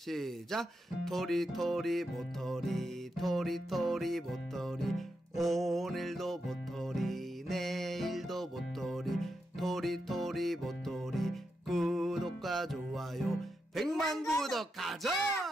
시작. 토리토리 모토리 토리토리 모토리 오늘도 모토리 내일도 모토리 토리토리 모토리 구독과 좋아요 100만 구독 가자.